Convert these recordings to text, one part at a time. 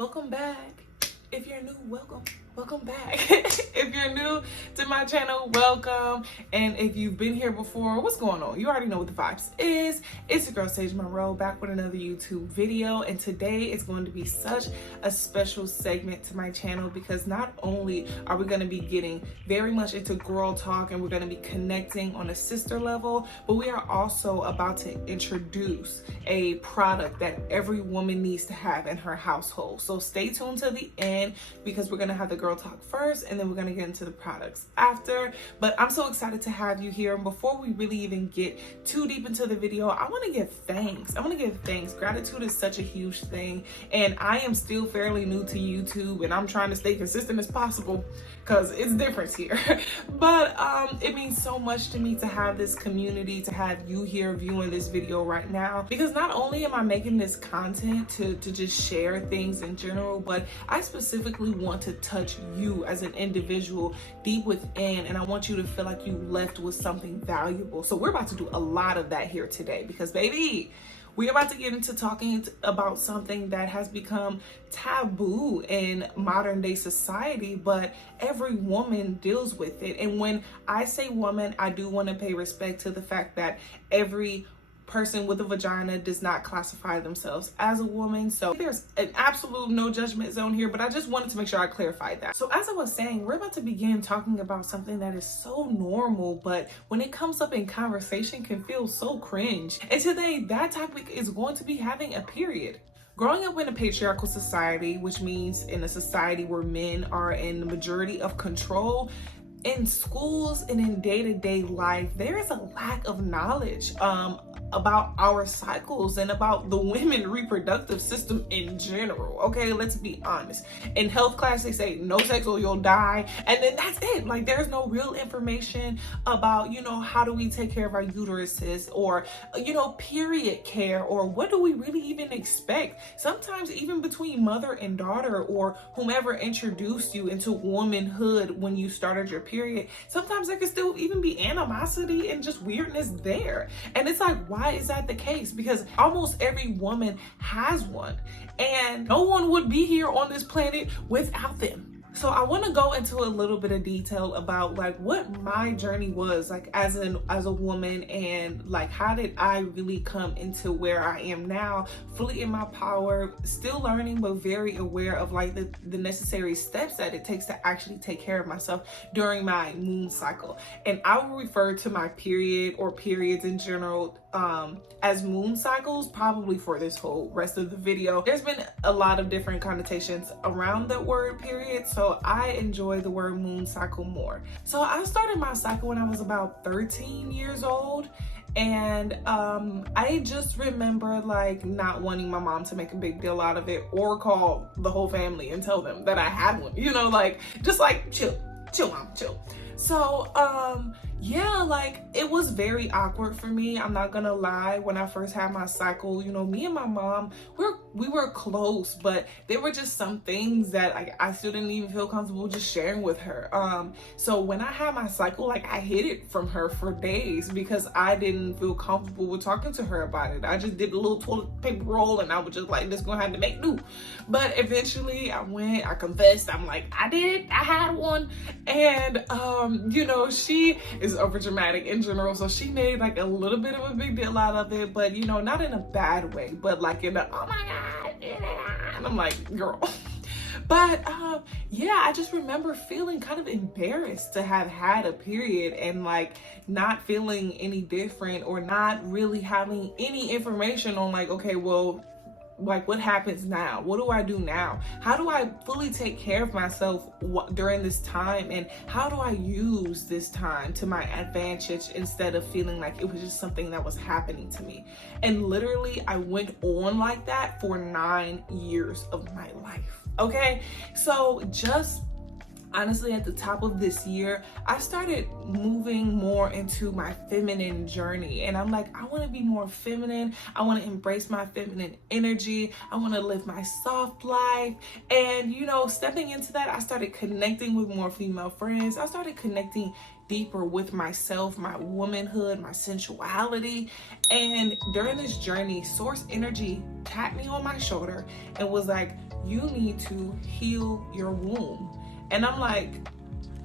Welcome back. If you're new, welcome back. If you're new to my channel, welcome. And if you've been here before, what's going on? You already know what the vibes is. It's your girl Sage Monroe back with another YouTube video, and today is going to be such a special segment to my channel because not only are we going to be getting very much into girl talk and we're going to be connecting on a sister level, but we are also about to introduce a product that every woman needs to have in her household. So stay tuned to the end because we're going to have the girl talk first and then we're going to get into the products after. But I'm so excited to have you here. And before we really even get too deep into the video, I want to give thanks. Gratitude is such a huge thing, and I am still fairly new to YouTube and I'm trying to stay consistent as possible because it's different here. But it means so much to me to have this community, to have you here viewing this video right now, because not only am I making this content to just share things in general, but I specifically want to touch you as an individual deep within, and I want you to feel like you left with something valuable. So we're about to do a lot of that here today because baby, we're about to get into talking about something that has become taboo in modern day society, but every woman deals with it. And when I say woman, I do want to pay respect to the fact that every person with a vagina does not classify themselves as a woman. So there's an absolute no judgment zone here, but I just wanted to make sure I clarified that. So as I was saying, we're about to begin talking about something that is so normal, but when it comes up in conversation can feel so cringe. And today that topic is going to be having a period. Growing up in a patriarchal society, which means in a society where men are in the majority of control, in schools and in day-to-day life, there is a lack of knowledge about our cycles and about the women reproductive system in general. Okay, let's be honest. In health class, they say no sex or you'll die, and then that's it. Like, there's no real information about, how do we take care of our uteruses, or, period care, or what do we really even expect? Sometimes even between mother and daughter, or whomever introduced you into womanhood when you started your period, sometimes there can still even be animosity and just weirdness there. And it's like, why is that the case? Because almost every woman has one, and no one would be here on this planet without them. So I want to go into a little bit of detail about like what my journey was like as a woman, and like how did I really come into where I am now, fully in my power, still learning but very aware of like the necessary steps that it takes to actually take care of myself during my moon cycle. And I will refer to my period or periods in general as moon cycles probably for this whole rest of the video. There's been a lot of different connotations around the word period, so I enjoy the word moon cycle more. So I started my cycle when I was about 13 years old, and I just remember like not wanting my mom to make a big deal out of it or call the whole family and tell them that I had one, just like chill mom, chill. So yeah, like it was very awkward for me, I'm not gonna lie. When I first had my cycle, me and my mom, we were close, but there were just some things that like I still didn't even feel comfortable just sharing with her. So when I had my cycle, like I hid it from her for days because I didn't feel comfortable with talking to her about it. I just did a little toilet paper roll and I was just like, this gonna have to make do. But eventually I confessed, I'm like, I had one. And she is over dramatic in general, so she made like a little bit of a big deal out of it, but not in a bad way, but like in a oh my god, and I'm like, girl. But yeah, I just remember feeling kind of embarrassed to have had a period and like not feeling any different or not really having any information on like, okay, well, like what happens now? What do I do now? How do I fully take care of myself during this time? And how do I use this time to my advantage instead of feeling like it was just something that was happening to me? And literally I went on like that for 9 years of my life. Okay, so just honestly, at the top of this year, I started moving more into my feminine journey. And I'm like, I want to be more feminine. I want to embrace my feminine energy. I want to live my soft life. And, stepping into that, I started connecting with more female friends. I started connecting deeper with myself, my womanhood, my sensuality. And during this journey, source energy tapped me on my shoulder and was like, you need to heal your womb. And I'm like,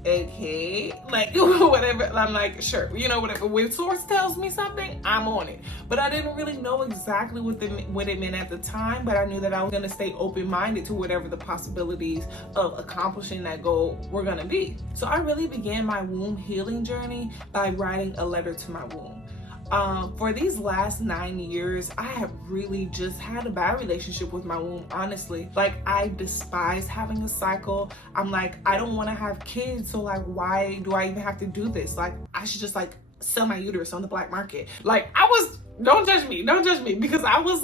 okay, like whatever. I'm like, sure, whatever. When source tells me something, I'm on it. But I didn't really know exactly what it meant at the time, but I knew that I was gonna stay open-minded to whatever the possibilities of accomplishing that goal were gonna be. So I really began my womb healing journey by writing a letter to my womb. For these last 9 years, I have really just had a bad relationship with my womb, honestly. Like, I despise having a cycle. I'm like, I don't want to have kids, so like, why do I even have to do this? Like, I should just like sell my uterus on the black market. Like, don't judge me, because I was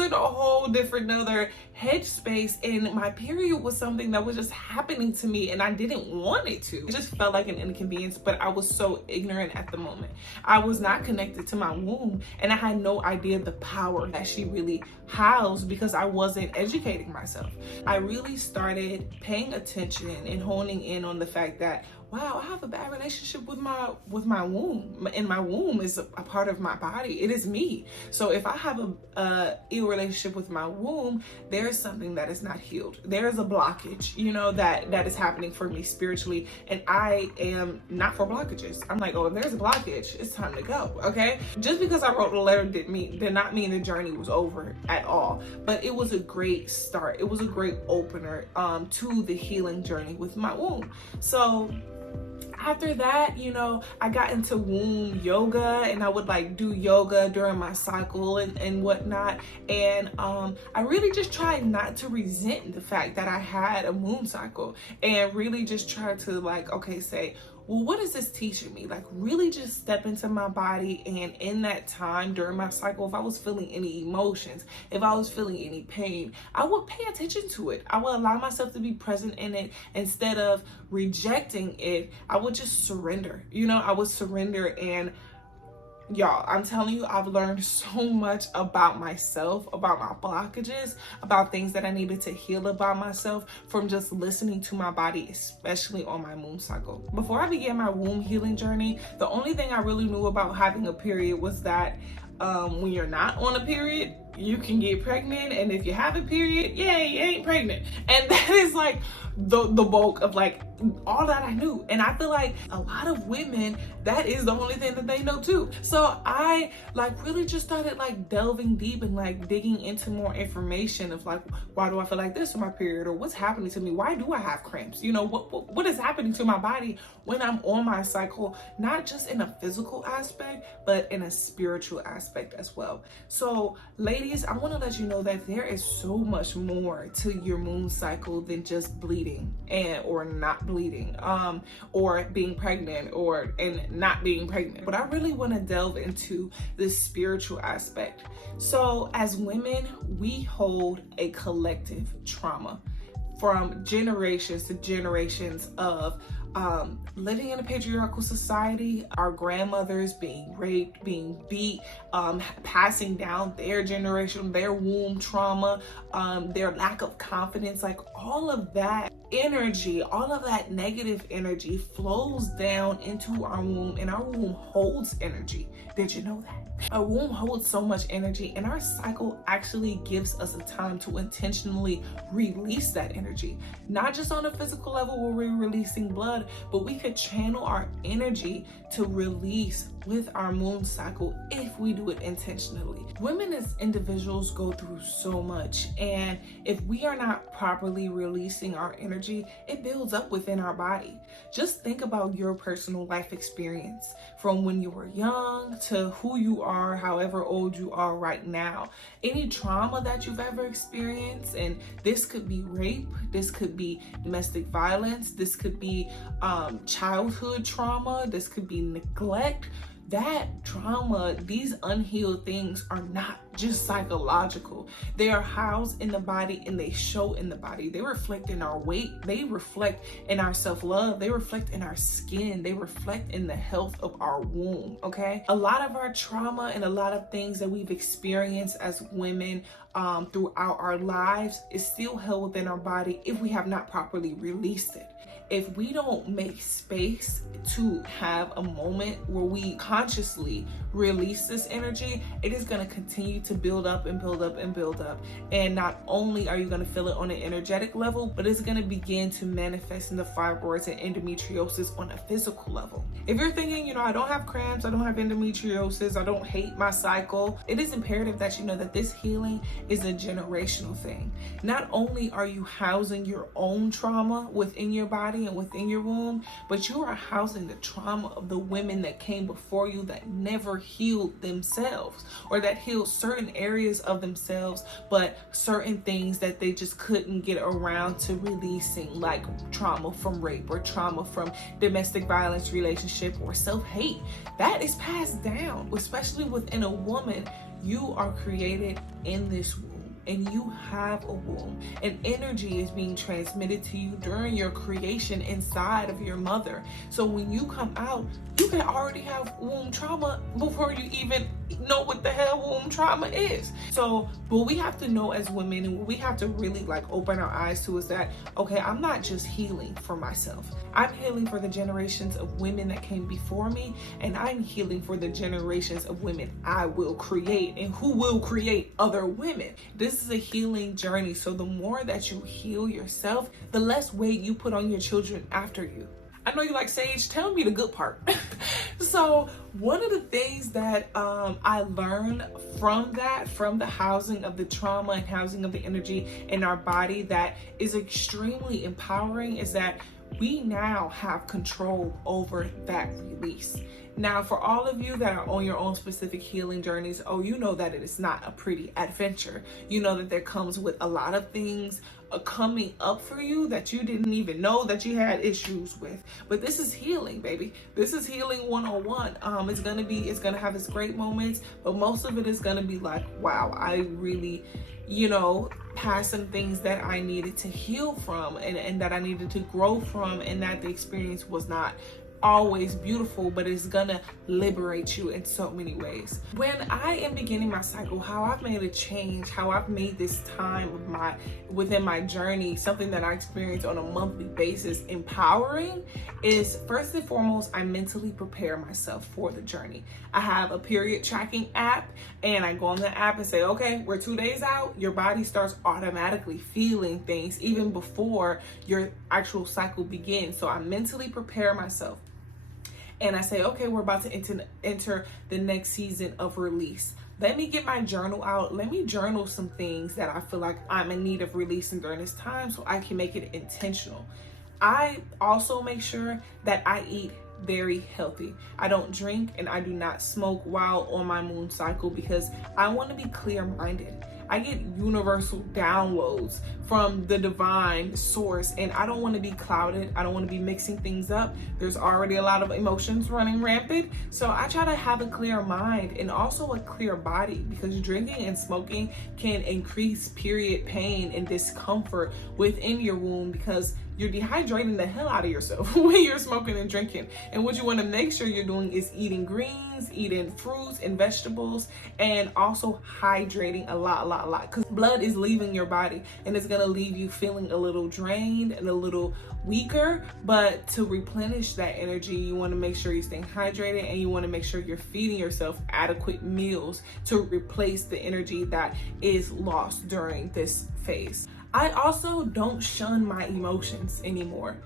in a whole different other headspace, and my period was something that was just happening to me and I didn't want it to. It just felt like an inconvenience, but I was so ignorant at the moment. I was not connected to my womb, and I had no idea the power that she really housed because I wasn't educating myself. I really started paying attention and honing in on the fact that, wow, I have a bad relationship with my womb, and my womb is a part of my body. It is me. So if I have a ill relationship with my womb, there is something that is not healed. There is a blockage, that is happening for me spiritually, and I am not for blockages. I'm like, oh, if there's a blockage, it's time to go. Okay. Just because I wrote a letter did not mean the journey was over at all, but it was a great start. It was a great opener to the healing journey with my womb. So after that, I got into womb yoga, and I would like do yoga during my cycle and whatnot. And I really just tried not to resent the fact that I had a moon cycle, and really just tried to like, okay, say, well, what is this teaching me? Like, really just step into my body. And in that time during my cycle, if I was feeling any emotions, if I was feeling any pain, I would pay attention to it. I would allow myself to be present in it. Instead of rejecting it, I would just surrender. I would surrender. And y'all, I'm telling you, I've learned so much about myself, about my blockages, about things that I needed to heal about myself from just listening to my body, especially on my moon cycle. Before I began my womb healing journey, the only thing I really knew about having a period was that when you're not on a period, you can get pregnant, and if you have a period, yay, you ain't pregnant. And that is like the bulk of like all that I knew. And I feel like a lot of women, that is the only thing that they know too. So I like really just started like delving deep and like digging into more information of like, why do I feel like this in my period, or what's happening to me? Why do I have cramps? What is happening to my body when I'm on my cycle, not just in a physical aspect, but in a spiritual aspect as well. So ladies, I want to let you know that there is so much more to your moon cycle than just bleeding or not bleeding, or being pregnant and not being pregnant. But I really want to delve into this spiritual aspect. So as women, we hold a collective trauma from generations to generations of living in a patriarchal society, our grandmothers being raped, being beat, passing down their generation, their womb trauma, their lack of confidence, like all of that energy, all of that negative energy flows down into our womb, and our womb holds energy. Did you know that? Our womb holds so much energy, and our cycle actually gives us a time to intentionally release that energy. Not just on a physical level where we're releasing blood, but we could channel our energy to release with our moon cycle if we do it intentionally. Women as individuals go through so much, and if we are not properly releasing our energy, it builds up within our body. Just think about your personal life experience from when you were young to who you are, however old you are right now. Any trauma that you've ever experienced, and this could be rape, this could be domestic violence, this could be childhood trauma, this could be neglect. That trauma, these unhealed things are not just psychological. They are housed in the body, and they show in the body. They reflect in our weight. They reflect in our self-love. They reflect in our skin. They reflect in the health of our womb, okay? A lot of our trauma and a lot of things that we've experienced as women throughout our lives is still held within our body if we have not properly released it. if we don't make space to have a moment where we consciously release this energy, it is going to continue to build up and build up and build up. And not only are you going to feel it on an energetic level, but it's going to begin to manifest in the fibroids and endometriosis on a physical level. If you're thinking, you know, I don't have cramps, I don't have endometriosis, I don't hate my cycle, it is imperative that you know that this healing is a generational thing. Not only are you housing your own trauma within your body and within your womb, but you are housing the trauma of the women that came before you that never healed themselves, or that healed certain areas of themselves, but certain things that they just couldn't get around to releasing, like trauma from rape or trauma from domestic violence relationship or self-hate. That is passed down, especially within a woman. You are created in this womb, and you have a womb, and energy is being transmitted to you during your creation inside of your mother. So when you come out, you can already have womb trauma before you even know what the hell womb trauma is. So what we have to know as women, and what we have to really like open our eyes to, is that, okay, I'm not just healing for myself. I'm healing for the generations of women that came before me, and I'm healing for the generations of women I will create and who will create other women. This is a healing journey. So the more that you heal yourself, the less weight you put on your children after you. I know you like, Sage, tell me the good part. So one of the things that I learned from the housing of the trauma and housing of the energy in our body that is extremely empowering, is that we now have control over that release. Now, for all of you that are on your own specific healing journeys, you know that it is not a pretty adventure. You know that there comes with a lot of things coming up for you that you didn't even know that you had issues with. But this is healing, baby. This is healing 101. It's gonna have its great moments, but most of it is gonna be like, wow, I really, had some things that I needed to heal from, and that I needed to grow from, and that the experience was not always beautiful, but it's gonna liberate you in so many ways. When I am beginning my cycle, how I've made a change, how I've made this time of within my journey something that I experience on a monthly basis empowering, is first and foremost, I mentally prepare myself for the journey. I have a period tracking app, and I go on the app and say, okay, we're 2 days out. Your body starts automatically feeling things even before your actual cycle begins. So I mentally prepare myself. And I say, okay, we're about to enter the next season of release. Let me get my journal out. Let me journal some things that I feel like I'm in need of releasing during this time, so I can make it intentional. I also make sure that I eat very healthy. I don't drink and I do not smoke while on my moon cycle, because I want to be clear-minded. I get universal downloads from the divine source, and I don't want to be clouded. I don't want to be mixing things up. There's already a lot of emotions running rampant. So I try to have a clear mind and also a clear body, because drinking and smoking can increase period pain and discomfort within your womb, because you're dehydrating the hell out of yourself when you're smoking and drinking. And what you want to make sure you're doing is eating greens, eating fruits and vegetables, and also hydrating a lot, because blood is leaving your body, and it's going to leave you feeling a little drained and a little weaker. But to replenish that energy, you want to make sure you're staying hydrated, and you want to make sure you're feeding yourself adequate meals to replace the energy that is lost during this phase. I also don't shun my emotions anymore.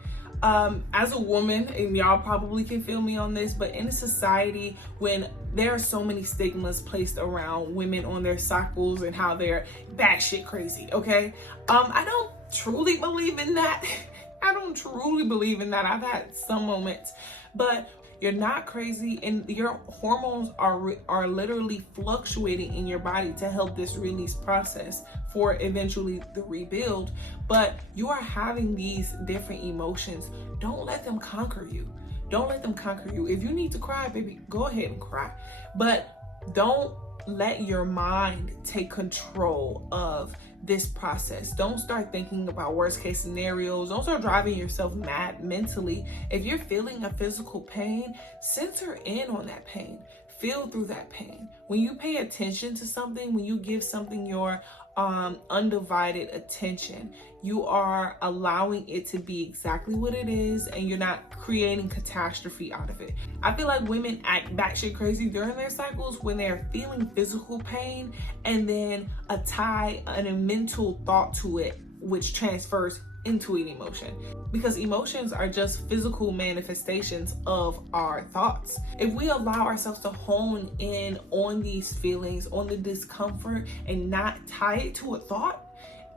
As a woman, and y'all probably can feel me on this, but in a society when there are so many stigmas placed around women on their cycles and how they're batshit crazy, okay? I don't truly believe in that. I've had some moments, but you're not crazy, and your hormones are literally fluctuating in your body to help this release process for eventually the rebuild. But you are having these different emotions. Don't let them conquer you. If you need to cry, baby, go ahead and cry. But don't let your mind take control of this process. Don't start thinking about worst case scenarios. Don't start driving yourself mad mentally. If you're feeling a physical pain, center in on that pain. Feel through that pain. When you pay attention to something, when you give something your undivided attention. You are allowing it to be exactly what it is, and you're not creating catastrophe out of it. I feel like women act batshit crazy during their cycles when they're feeling physical pain and then tie a mental thought to it, which transfers into an emotion, because emotions are just physical manifestations of our thoughts. If we allow ourselves to hone in on these feelings, on the discomfort, and not tie it to a thought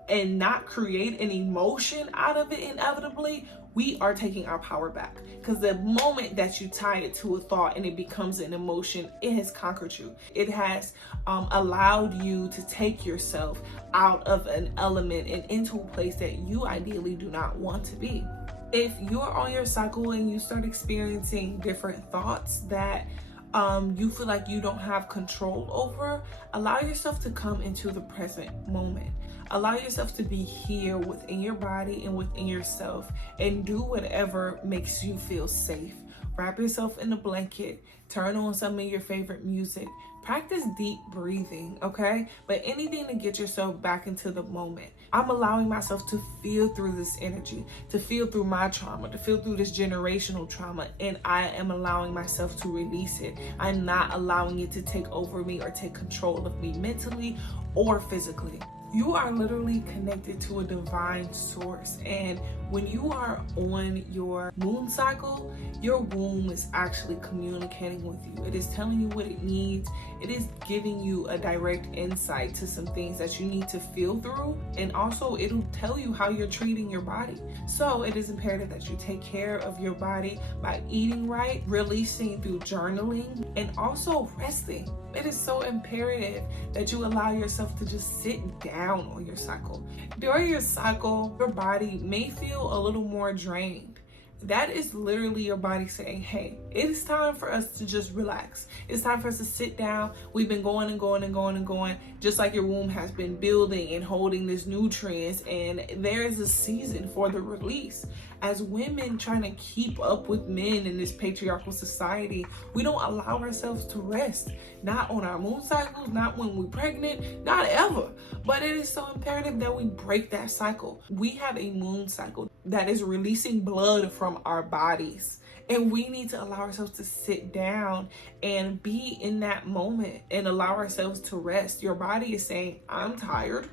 and not create an emotion out of it inevitably, we are taking our power back. Because the moment that you tie it to a thought and it becomes an emotion, it has conquered you. It has allowed you to take yourself out of an element and into a place that you ideally do not want to be. If you're on your cycle and you start experiencing different thoughts that you feel like you don't have control over, allow yourself to come into the present moment. Allow yourself to be here within your body and within yourself, and do whatever makes you feel safe. Wrap yourself in a blanket, turn on some of your favorite music, practice deep breathing, okay? But anything to get yourself back into the moment. I'm allowing myself to feel through this energy, to feel through my trauma, to feel through this generational trauma, and I am allowing myself to release it. I'm not allowing it to take over me or take control of me mentally or physically. You are literally connected to a divine source, and when you are on your moon cycle, your womb is actually communicating with you. It is telling you what it needs. It is giving you a direct insight to some things that you need to feel through, and also it'll tell you how you're treating your body. So it is imperative that you take care of your body by eating right, releasing through journaling, and also resting. It is so imperative that you allow yourself to just sit down on your cycle. During your cycle, your body may feel a little more drained. That is literally your body saying, hey, it is time for us to just relax. It's time for us to sit down. We've been going and going and going and going, just like your womb has been building and holding these nutrients, and there is a season for the release. As women trying to keep up with men in this patriarchal society, we don't allow ourselves to rest. Not on our moon cycles, not when we're pregnant, not ever. But it is so imperative that we break that cycle. We have a moon cycle that is releasing blood from our bodies. And we need to allow ourselves to sit down and be in that moment and allow ourselves to rest. Your body is saying, I'm tired.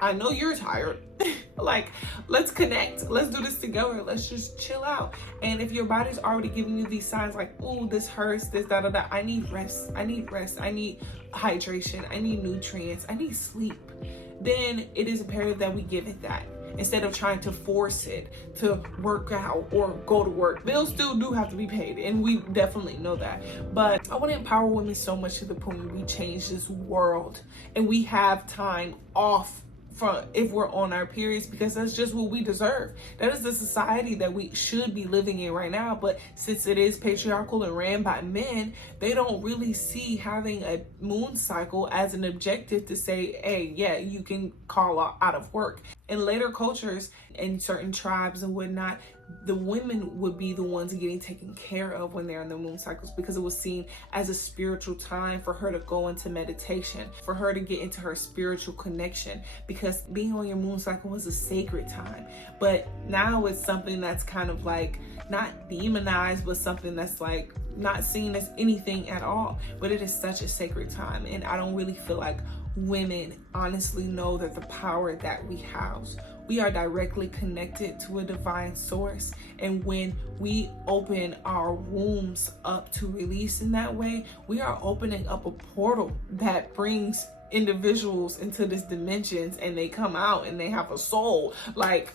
I know you're tired. Like, let's connect. Let's do this together. Let's just chill out. And if your body's already giving you these signs like, oh, this hurts, this, da, da, da. I need rest. I need rest. I need hydration. I need nutrients. I need sleep. Then it is imperative that we give it that, instead of trying to force it to work out or go to work. Bills still do have to be paid, and we definitely know that. But I want to empower women so much to the point where we change this world and we have time off from if we're on our periods, because that's just what we deserve. That is the society that we should be living in right now. But since it is patriarchal and ran by men, they don't really see having a moon cycle as an objective to say, hey, yeah, you can call out of work. In later cultures and certain tribes and whatnot, the women would be the ones getting taken care of when they're in the moon cycles, because it was seen as a spiritual time for her to go into meditation, for her to get into her spiritual connection, because being on your moon cycle was a sacred time. But now it's something that's kind of like not demonized, but something that's like not seen as anything at all. But it is such a sacred time, and I don't really feel like women honestly know that the power that we house. We are directly connected to a divine source, and when we open our wombs up to release in that way, we are opening up a portal that brings individuals into this dimensions, and they come out and they have a soul. Like,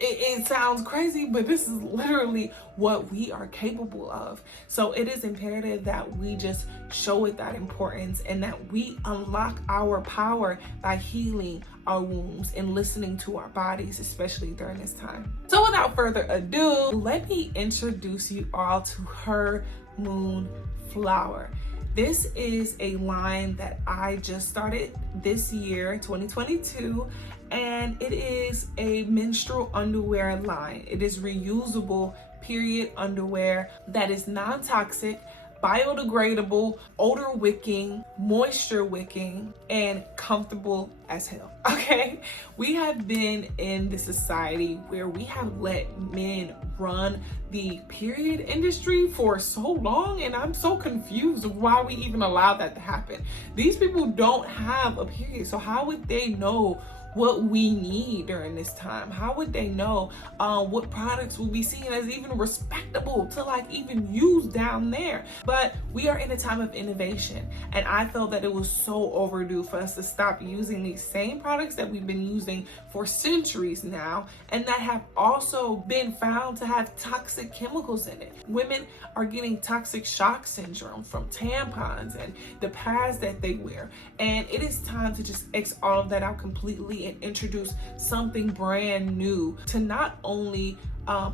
it sounds crazy, but this is literally what we are capable of. So it is imperative that we just show it that importance, and that we unlock our power by healing our wombs and listening to our bodies, especially during this time. So without further ado, let me introduce you all to her moon flower. This is a line that I just started this year, 2022, and it is a menstrual underwear line. It is reusable period underwear that is non-toxic, biodegradable, odor wicking, moisture wicking, and comfortable as hell. Okay, we have been in this society where we have let men run the period industry for so long, and I'm so confused of why we even allow that to happen. These people don't have a period, so how would they know what we need during this time? How would they know what products will be seen as even respectable to like even use down there? But we are in a time of innovation, and I felt that it was so overdue for us to stop using these same products that we've been using for centuries now, and that have also been found to have toxic chemicals in it. Women are getting toxic shock syndrome from tampons and the pads that they wear, and it is time to just X all of that out completely and introduce something brand new to not only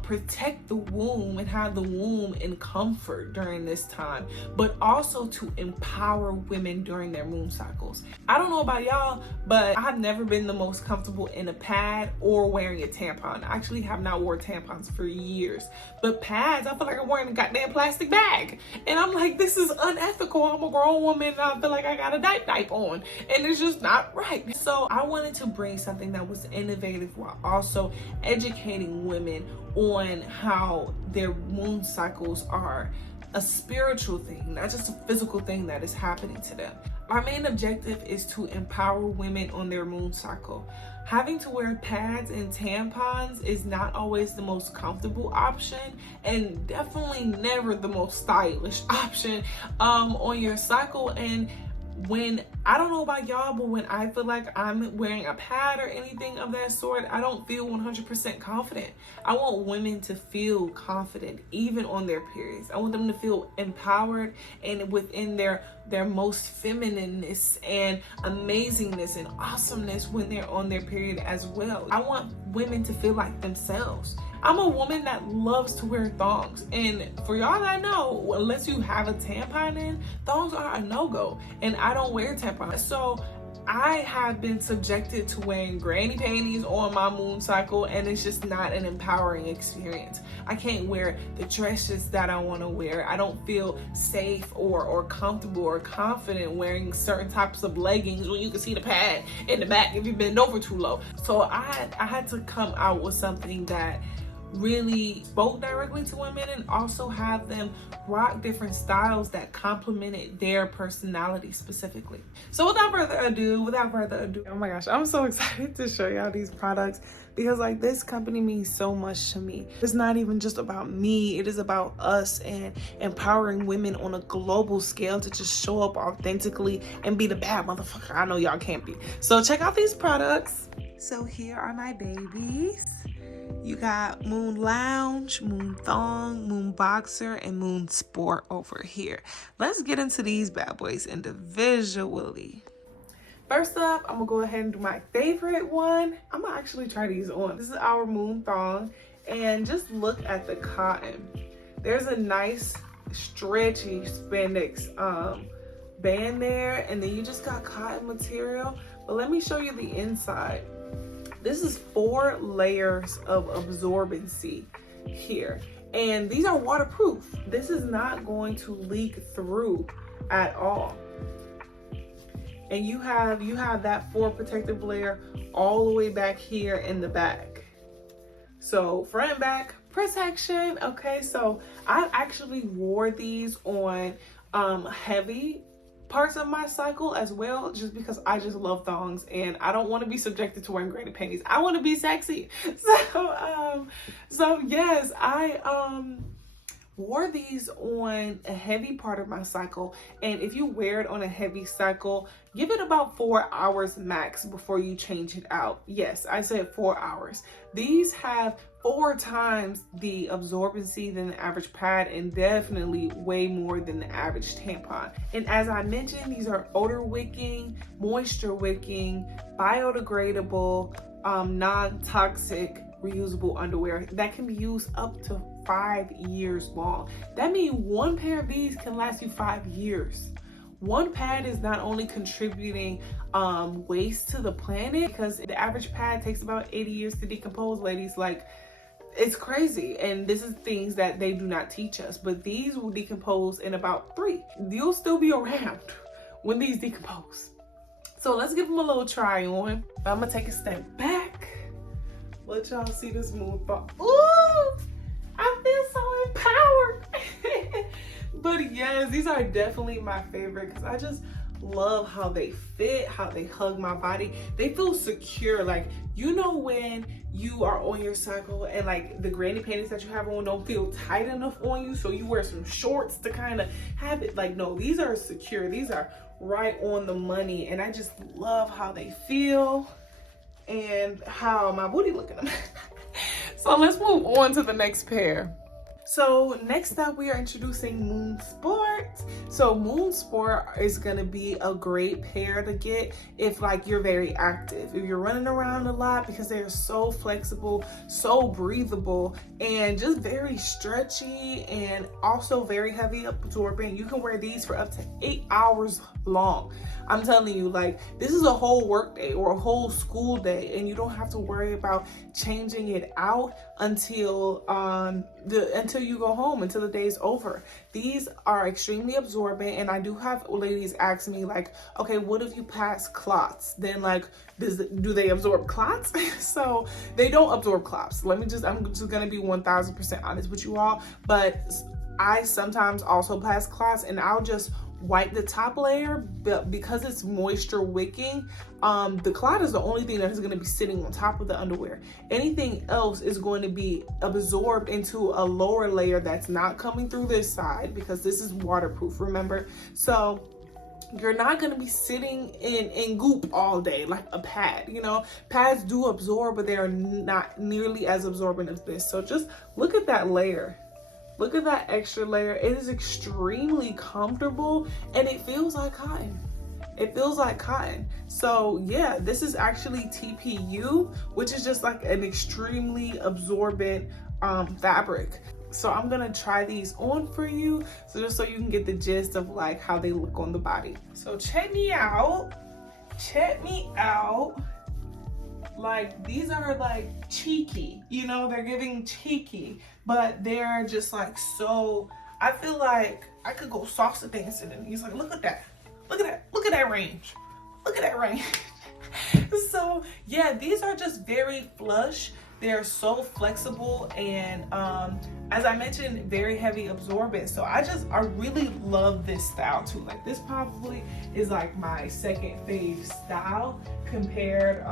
protect the womb and have the womb in comfort during this time, but also to empower women during their moon cycles. I don't know about y'all, but I've never been the most comfortable in a pad or wearing a tampon. I actually have not worn tampons for years, but pads, I feel like I'm wearing a goddamn plastic bag. And I'm like, this is unethical. I'm a grown woman and I feel like I got a diaper on, and it's just not right. So I wanted to bring something that was innovative while also educating women on how their moon cycles are a spiritual thing, not just a physical thing that is happening to them. Our main objective is to empower women on their moon cycle. Having to wear pads and tampons is not always the most comfortable option, and definitely never the most stylish option on your cycle. And when, I don't know about y'all, but when I feel like I'm wearing a pad or anything of that sort, I don't feel 100% confident. I want women to feel confident even on their periods. I want them to feel empowered and within their most feminineness and amazingness and awesomeness when they're on their period as well. I want women to feel like themselves. I'm a woman that loves to wear thongs, and for y'all that know, unless you have a tampon in, thongs are a no-go, and I don't wear tampons. So I have been subjected to wearing granny panties on my moon cycle, and it's just not an empowering experience. I can't wear the dresses that I want to wear. I don't feel safe or comfortable or confident wearing certain types of leggings when you can see the pad in the back if you bend over too low. So I had to come out with something that really spoke directly to women and also have them rock different styles that complemented their personality specifically. So without further ado, oh my gosh, I'm so excited to show y'all these products because like this company means so much to me. It's not even just about me, it is about us and empowering women on a global scale to just show up authentically and be the bad motherfucker I know y'all can't be. So check out these products. So here are my babies. You got Moon Lounge, Moon Thong, Moon Boxer, and Moon Sport over here. Let's get into these bad boys individually. First up, I'm gonna go ahead and do my favorite one. I'm gonna actually try these on. This is our Moon Thong, and just look at the cotton. There's a nice stretchy spandex band there, and then you just got cotton material. But let me show you the inside. This is 4 layers of absorbency here, and these are waterproof. This is not going to leak through at all. And you have that 4 protective layer all the way back here in the back. So front and back protection. Okay, so I actually wore these on heavy parts of my cycle as well, just because I just love thongs and I don't want to be subjected to wearing granny panties. I want to be sexy. So yes, I wore these on a heavy part of my cycle, and if you wear it on a heavy cycle, give it about 4 hours max before you change it out. Yes, I said 4 hours. These have 4 times the absorbency than the average pad, and definitely way more than the average tampon. And as I mentioned, these are odor wicking, moisture wicking, biodegradable, non-toxic, reusable underwear that can be used up to 5 years long. That means one pair of these can last you 5 years. One pad is not only contributing waste to the planet, because the average pad takes about 80 years to decompose, ladies. Like, It's crazy, and this is things that they do not teach us, but these will decompose in about 3. You'll still be around when these decompose. So let's give them a little try on. I'm gonna take a step back, let y'all see this move. Ooh, I feel so empowered. But yes, these are definitely my favorite because I just love how they fit, how they hug my body. They feel secure. Like, you know, when you are on your cycle and like the granny panties that you have on don't feel tight enough on you, so you wear some shorts to kind of have it. Like, no, these are secure. These are right on the money, and I just love how they feel and how my booty looking. So let's move on to the next pair. So next up, we are introducing Moon Sport. So Moon Sport is gonna be a great pair to get if like you're very active, if you're running around a lot, because they are so flexible, so breathable, and just very stretchy, and also very heavy absorbent. You can wear these for up to 8 hours long. I'm telling you, like, this is a whole work day or a whole school day, and you don't have to worry about changing it out until you go home, until the day's over. These are extremely absorbent, and I do have ladies ask me like, okay, what if you pass clots? Then like, do they absorb clots? So they don't absorb clots. I'm just gonna be 1000% honest with you all, but I sometimes also pass clots, and I'll just wipe the top layer, but because it's moisture wicking, the clot is the only thing that is going to be sitting on top of the underwear. Anything else is going to be absorbed into a lower layer that's not coming through this side, because this is waterproof, remember? So you're not going to be sitting in goop all day like a pad. You know, pads do absorb, but they are not nearly as absorbent as this. So just look at that layer. Look at that extra layer. It is extremely comfortable, and it feels like cotton. It feels like cotton. So yeah, this is actually TPU, which is just like an extremely absorbent fabric. So I'm gonna try these on for you, so just so you can get the gist of like how they look on the body. So check me out. Check me out. Like, these are like cheeky, you know, they're giving cheeky, but they're just like, so I feel like I could go salsa dancing, and he's like, look at that, look at that, look at that range, look at that range. So yeah, these are just very flush. They're so flexible, and as I mentioned, very heavy absorbent. So I really love this style too. Like, this probably is like my second fave style compared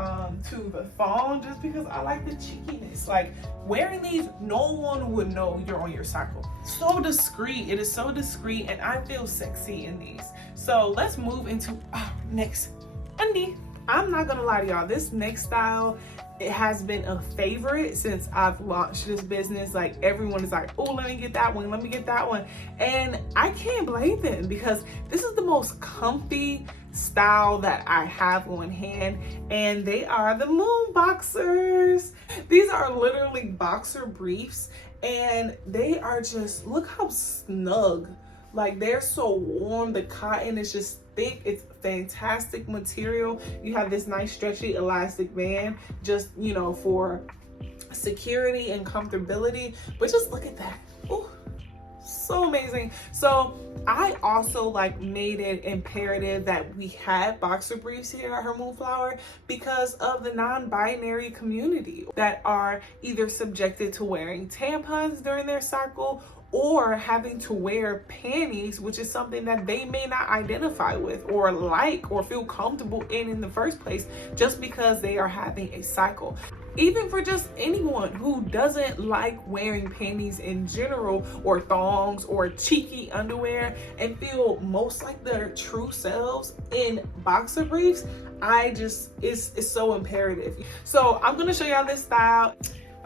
to the thong, just because I like the cheekiness. Like, wearing these, no one would know you're on your cycle. So discreet. It is so discreet, and I feel sexy in these. So let's move into our next undie. I'm not gonna lie to y'all, this next style, it has been a favorite since I've launched this business. Like, everyone is like, oh, let me get that one, let me get that one. And I can't blame them, because this is the most comfy style that I have on hand, and they are the Moon Boxers. These are literally boxer briefs, and they are just, look how snug. Like, they're so warm. The cotton is just thick. It's fantastic material. You have this nice stretchy elastic band, just, you know, for security and comfortability. But just look at that. Ooh, so amazing. So I also like made it imperative that we had boxer briefs here at Her Moonflower, because of the non-binary community that are either subjected to wearing tampons during their cycle, or having to wear panties, which is something that they may not identify with or like or feel comfortable in the first place, just because they are having a cycle. Even for just anyone who doesn't like wearing panties in general, or thongs or cheeky underwear, and feel most like their true selves in boxer briefs, it's so imperative. So I'm gonna show y'all this style.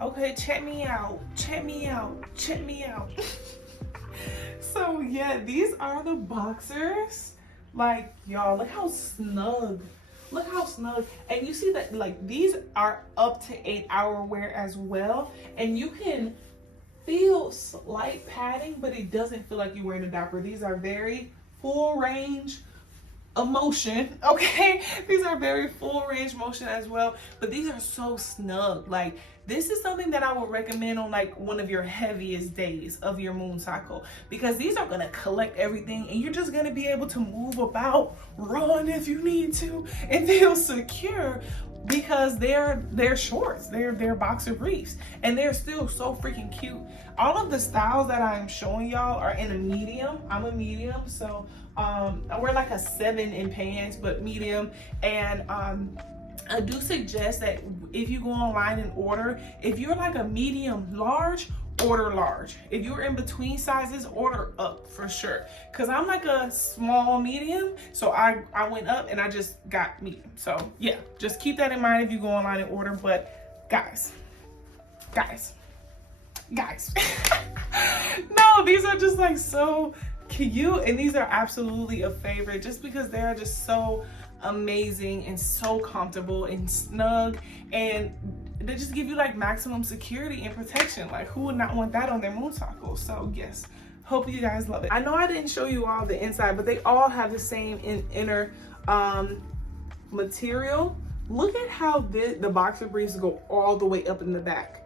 Okay, check me out, check me out, check me out. So yeah, these are the boxers. Like, y'all, look how snug. Look how snug. And you see that, like, these are up to 8 hour wear as well. And you can feel slight padding, but it doesn't feel like you're wearing a diaper. These are very full range, of motion, okay? These are very full range motion as well, but these are so snug. Like, this is something that I would recommend on like one of your heaviest days of your moon cycle, because these are gonna collect everything and you're just gonna be able to move about, run if you need to, and feel secure, because they're shorts, they're boxer briefs, and they're still so freaking cute. All of the styles that I'm showing y'all are in a medium. I'm a medium, so I wear like a 7 in pants, but medium. And I do suggest that if you go online and order, if you're like a medium large, order large. If you're in between sizes, order up for sure. Cause I'm like a small medium, so I went up and I just got medium. So yeah, just keep that in mind if you go online and order. But guys, no, these are just like so cute, and these are absolutely a favorite just because they're just so amazing and so comfortable and snug, and they just give you like maximum security and protection. Like, who would not want that on their moon cycle? So yes, hope you guys love it. I know I didn't show you all the inside, but they all have the same inner material. Look at how the boxer briefs go all the way up in the back.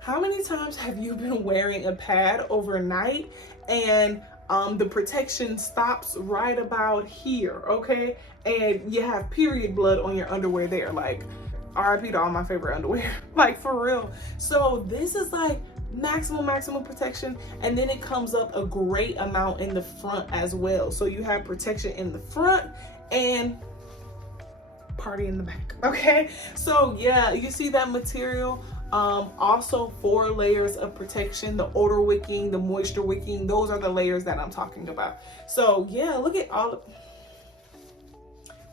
How many times have you been wearing a pad overnight and the protection stops right about here, okay? And you have period blood on your underwear there. Like, RIP to all my favorite underwear, like for real. So this is like maximum protection, and then it comes up a great amount in the front as well. So you have protection in the front and party in the back, okay? So yeah, you see that material. Also 4 layers of protection, the odor wicking, the moisture wicking, those are the layers that I'm talking about. So yeah, look at all of,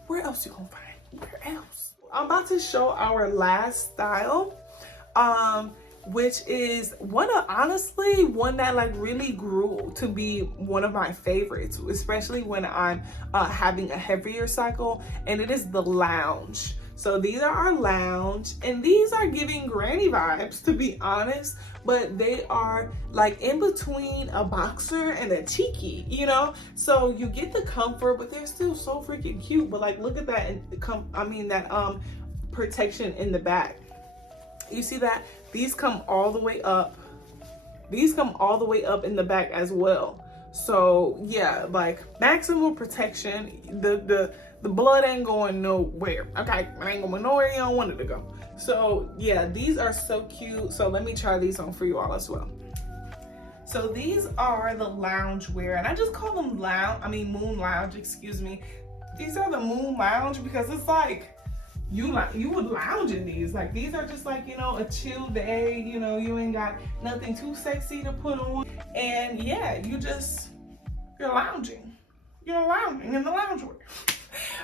where else you gonna find? Where else? I'm about to show our last style, which is one that like really grew to be one of my favorites, especially when I'm having a heavier cycle, and it is the lounge. So these are our lounge, and these are giving granny vibes, to be honest, but they are like in between a boxer and a cheeky, you know? So you get the comfort, but they're still so freaking cute. But like, look at that, and protection in the back. You see that? These come all the way up. These come all the way up in the back as well. So yeah, like maximum protection. The blood ain't going nowhere. Okay, it ain't going nowhere you don't want it to go. So yeah, these are so cute. So let me try these on for you all as well. So these are the lounge wear, and I just call them moon lounge, excuse me. These are the moon lounge because it's like, you would lounge in these. Like, these are just like, you know, a chill day, you know, you ain't got nothing too sexy to put on. And yeah, you're lounging. You're lounging in the loungewear.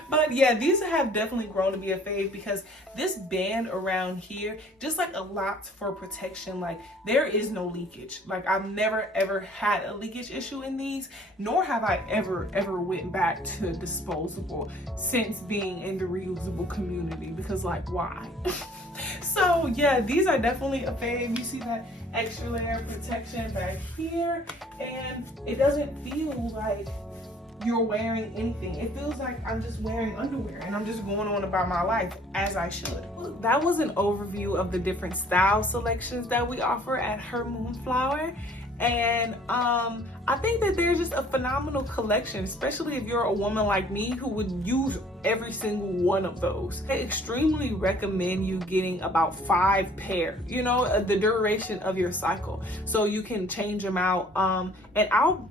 But yeah, these have definitely grown to be a fave because this band around here, just like a lot for protection, like there is no leakage. Like, I've never ever had a leakage issue in these, nor have I ever went back to disposable since being in the reusable community, because like, why? So yeah, these are definitely a fave. You see that extra layer of protection back here, and it doesn't feel like you're wearing anything. It feels like I'm just wearing underwear and I'm just going on about my life as I should. That was an overview of the different style selections that we offer at Her Moonflower. And I think that there's just a phenomenal collection, especially if you're a woman like me who would use every single one of those. I extremely recommend you getting about 5 pair, you know, the duration of your cycle, so you can change them out. And I'll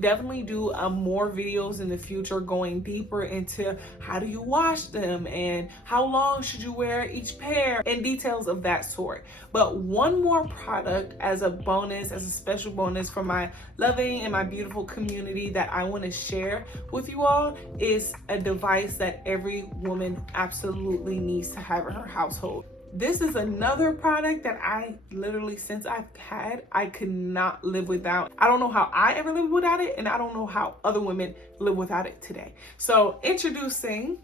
definitely do more videos in the future going deeper into how do you wash them and how long should you wear each pair and details of that sort. But one more product as a bonus, as a special bonus for my loving and my beautiful community that I want to share with you all is a device that every woman absolutely needs to have in her household. This is another product that I literally, since I've had, I could not live without. I don't know how I ever lived without it, and I don't know how other women live without it today. So introducing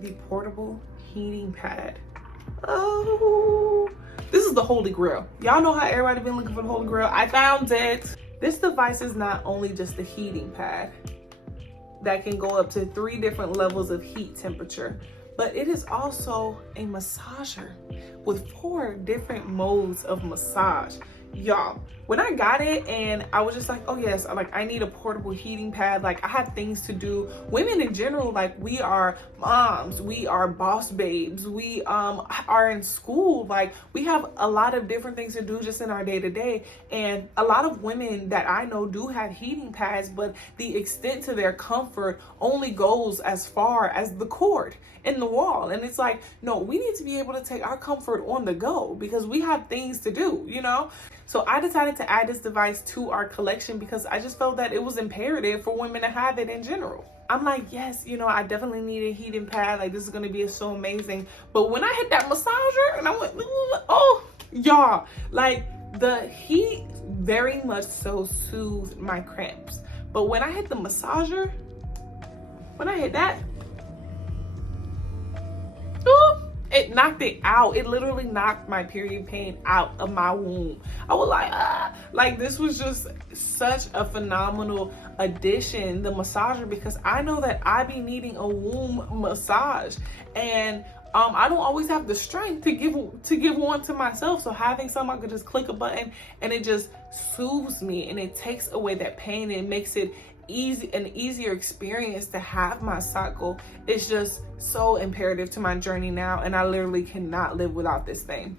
the portable heating pad. Oh, this is the holy grail. Y'all know how everybody been looking for the holy grail. I found it. This device is not only just a heating pad, that can go up to 3 different levels of heat temperature. But it is also a massager with 4 different modes of massage. Y'all, when I got it and I was just like, oh yes, like I need a portable heating pad. Like I have things to do. Women in general, like we are moms, we are boss babes, we are in school. Like we have a lot of different things to do just in our day to day. And a lot of women that I know do have heating pads, but the extent to their comfort only goes as far as the cord in the wall. And it's like, no, we need to be able to take our comfort on the go because we have things to do, you know? So I decided to add this device to our collection because I just felt that it was imperative for women to have it in general. I'm like, yes, you know, I definitely need a heating pad. Like this is gonna be so amazing. But when I hit that massager and I went, oh, y'all, like the heat very much so soothed my cramps. But when I hit the massager, when I hit that, it knocked it out. It literally knocked my period pain out of my womb. I was like, ah. Like this was just such a phenomenal addition, the massager, because I know that I be needing a womb massage, and I don't always have the strength to give one to myself. So having something I could just click a button and it just soothes me and it takes away that pain and makes it an easier experience to have my cycle. It's just so imperative to my journey now, and I literally cannot live without this thing.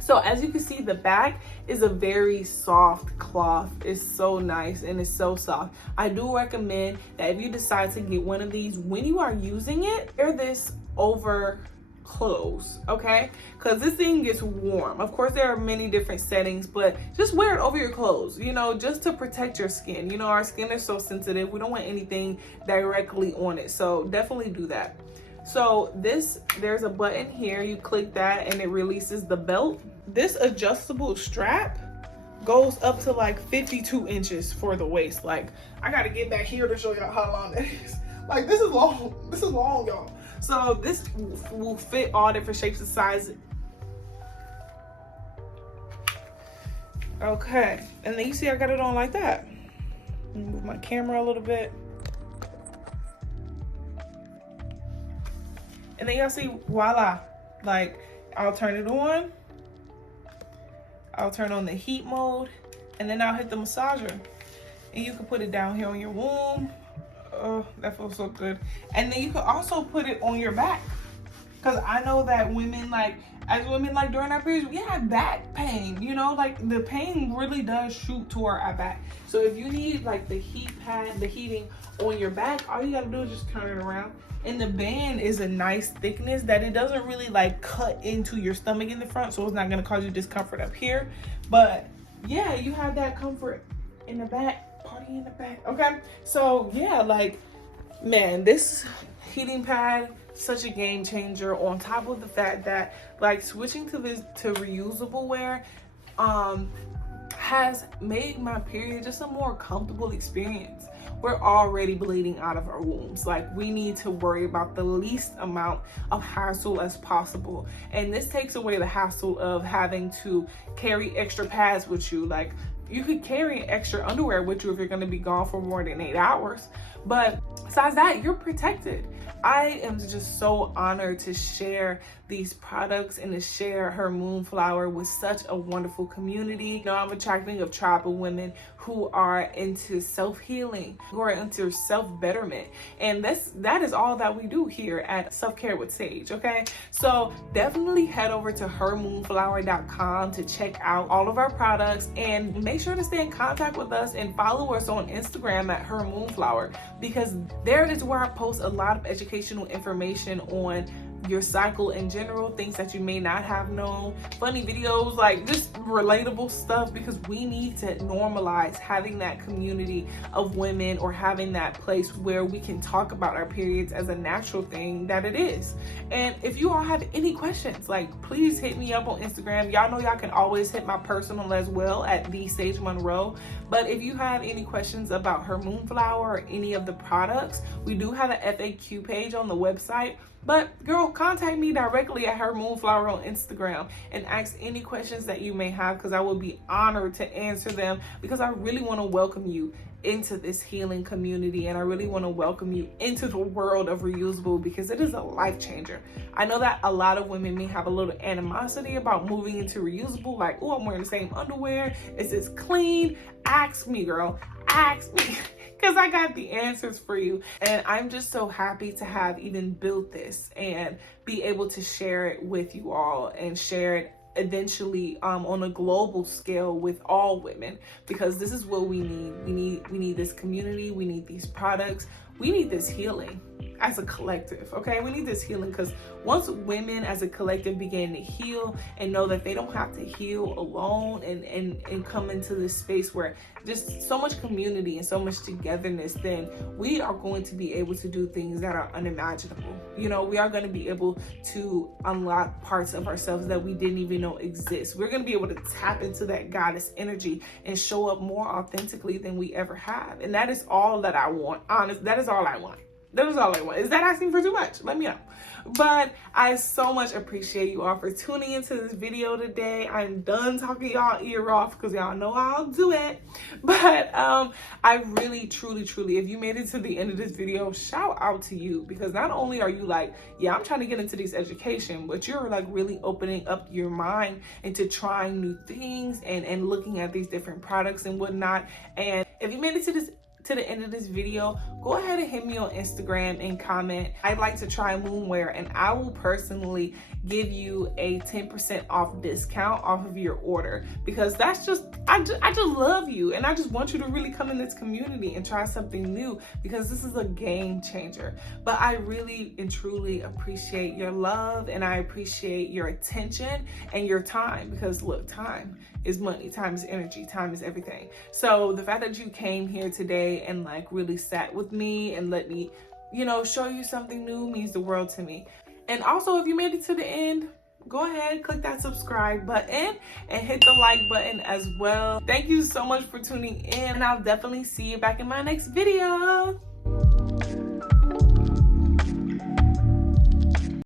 So as you can see, the back is a very soft cloth. It's so nice and it's so soft. I do recommend that if you decide to get one of these, when you are using it, wear this over clothes, okay? Because this thing gets warm. Of course, there are many different settings, but just wear it over your clothes, you know, just to protect your skin. You know, our skin is so sensitive. We don't want anything directly on it. So definitely do that. So there's a button here. You click that and it releases the belt. This adjustable strap goes up to like 52 inches for the waist. Like I got to get back here to show y'all how long that is. Like this is long. This is long, y'all. So this will fit all different shapes and sizes. Okay, and then you see I got it on like that. Move my camera a little bit. And then y'all see, voila. Like, I'll turn it on. I'll turn on the heat mode. And then I'll hit the massager. And you can put it down here on your womb. Oh, that feels so good. And then you can also put it on your back. Because I know that women, like, as women, like, during our periods, we have back pain, you know? Like, the pain really does shoot toward our back. So if you need, like, the heat pad, the heating on your back, all you got to do is just turn it around. And the band is a nice thickness that it doesn't really, like, cut into your stomach in the front. So it's not going to cause you discomfort up here. But, yeah, you have that comfort in the back. Party in the back. Okay, so yeah, like, man, this heating pad, such a game changer, on top of the fact that, like, switching to reusable wear has made my period just a more comfortable experience. We're already bleeding out of our wombs. Like, we need to worry about the least amount of hassle as possible. And this takes away the hassle of having to carry extra pads with you. Like, you could carry extra underwear with you if you're going to be gone for more than 8 hours. But besides that, you're protected. I am just so honored to share these products and to share Her Moonflower with such a wonderful community. You know, I'm attracting a tribe of women who are into self-healing, who are into self-betterment. And that is all that we do here at Self-Care with Sage, okay? So definitely head over to hermoonflower.com to check out all of our products, and make sure to stay in contact with us and follow us on Instagram at Her Moonflower, because there is where I post a lot of educational information on your cycle in general, things that you may not have known, funny videos, like just relatable stuff, because we need to normalize having that community of women, or having that place where we can talk about our periods as a natural thing that it is. And if you all have any questions, like, please hit me up on Instagram. Y'all know y'all can always hit my personal as well at the Sage Monroe. But if you have any questions about Her Moonflower or any of the products, we do have an FAQ page on the website But girl, contact me directly at her Moonflower on Instagram and ask any questions that you may have, because I will be honored to answer them, because I really want to welcome you into this healing community, and I really want to welcome you into the world of reusable, because it is a life changer. I know that a lot of women may have a little animosity about moving into reusable, like, oh, I'm wearing the same underwear, is this clean? Ask me, girl, ask me. Because I got the answers for you. And I'm just so happy to have even built this and be able to share it with you all, and share it eventually on a global scale with all women, because this is what we need. We need this community, we need these products, we need this healing as a collective, okay? We need this healing, because once women as a collective begin to heal and know that they don't have to heal alone, and come into this space where just so much community and so much togetherness, then we are going to be able to do things that are unimaginable. You know, we are going to be able to unlock parts of ourselves that we didn't even know exist. We're going to be able to tap into that goddess energy and show up more authentically than we ever have. And that is all that I want. Honest, that is all I want. That is all I want. Is that asking for too much? Let me know. But I so much appreciate you all for tuning into this video today. I'm done talking y'all ear off, because y'all know I'll do it. But I really, truly, if you made it to the end of this video, shout out to you, because not only are you like, yeah, I'm trying to get into this education, but you're like really opening up your mind into trying new things and looking at these different products and whatnot. And if you made it to the end of this video, go ahead and hit me on Instagram and comment, I'd like to try Moonwear, and I will personally give you a 10% off discount off of your order, because that's just, I just love you, and I just want you to really come in this community and try something new, because this is a game changer. But I really and truly appreciate your love, and I appreciate your attention and your time, because look, time is money, time is energy, time is everything. So the fact that you came here today and like really sat with me and let me, you know, show you something new means the world to me. And also, if you made it to the end, go ahead, click that subscribe button and hit the like button as well. Thank you so much for tuning in, and I'll definitely see you back in my next video.